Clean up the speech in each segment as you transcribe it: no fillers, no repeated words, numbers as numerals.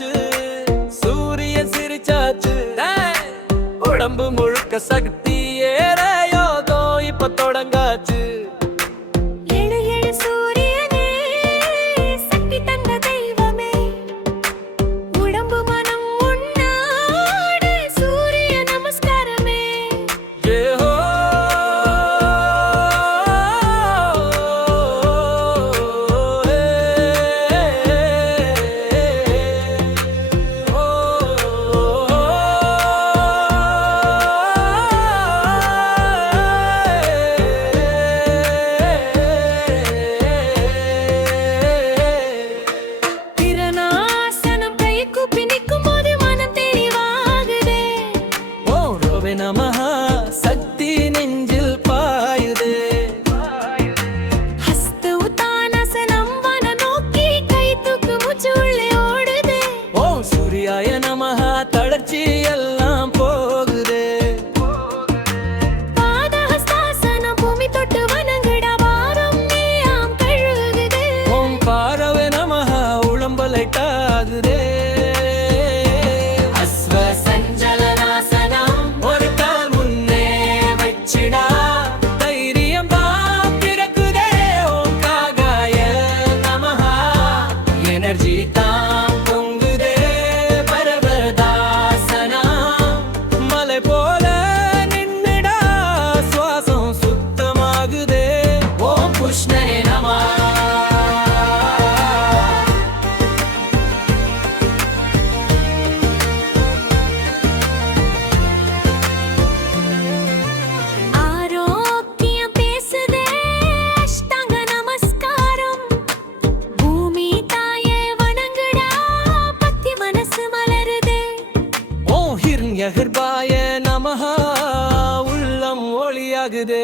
வந்தாச்சு, சூரியன் சிரிச்சாச்சு, உடம்பு முழுக்க சக்தி ஏற யோகம் இப்ப தொடங்காச்சு. நமஹ சக்தி நெஞ்சில் பாயுதே. ஹஸ்த உத்தானாசனம் வன நோக்கி கை தூக்கு மூச்சு உள்ளே ஓடுதே. ஓம் சூர்யாய நமஹ தளர்ச்சி எல்லாம் போகுதே. பாதஹஸ்தாசனம் பூமி தொட்டு வணங்கிட வாரம் நீயாம் கழுகுதே. ஓம் பாரவே நமஹ உளம்பலை தாகுதே. யஹ்பாய நமஹ உள்ளம் ஒளியாகுதே.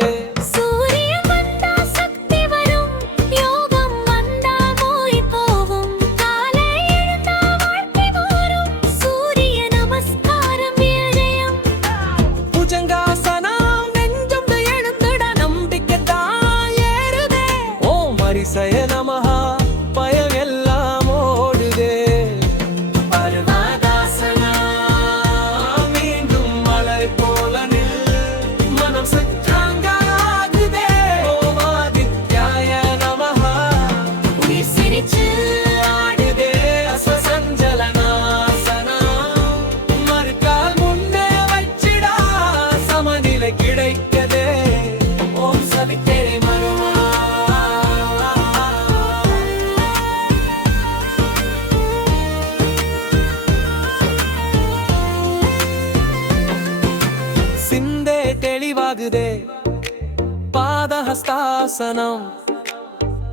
சூரியன் வந்தா சக்தி வரும், யோகம் வந்தா நோய் போகும், காலை எழுந்தா வாழ்க்கை மாறும், சூரிய நமஸ்காரம் விஜயம். புஜங்காசனம் நெஞ்சம் எழுந்துட நம்பிக்கை தான் ஏறுதே. ஓம் ஹரிசய நமஹ பயம் எல்லாம் ஓடுதே. சிந்தே தெளிவாகுதே. பாதஹஸ்தாசனம்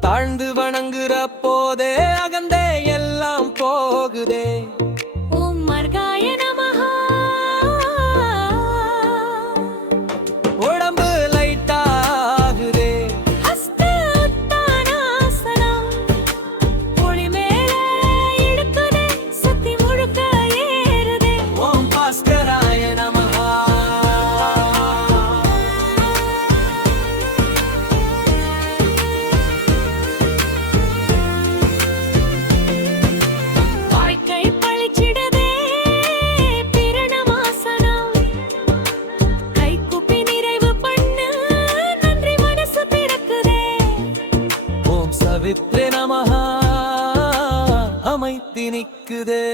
தாழ்ந்து வணங்குற போதே அகந்தே எல்லாம் போகுதே. ஓம் மர்காய நமஹ உடம்பு லைட்டாகுதே. ஹஸ்த உத்தானாசனம் ஒளி மேல இழுக்குதே, சக்தி முழுக்க ஏறுதே. ஓம் பாஸ்கராய நமஹ சவித்ரே நமஹ அமைத்தி நிக்குதே.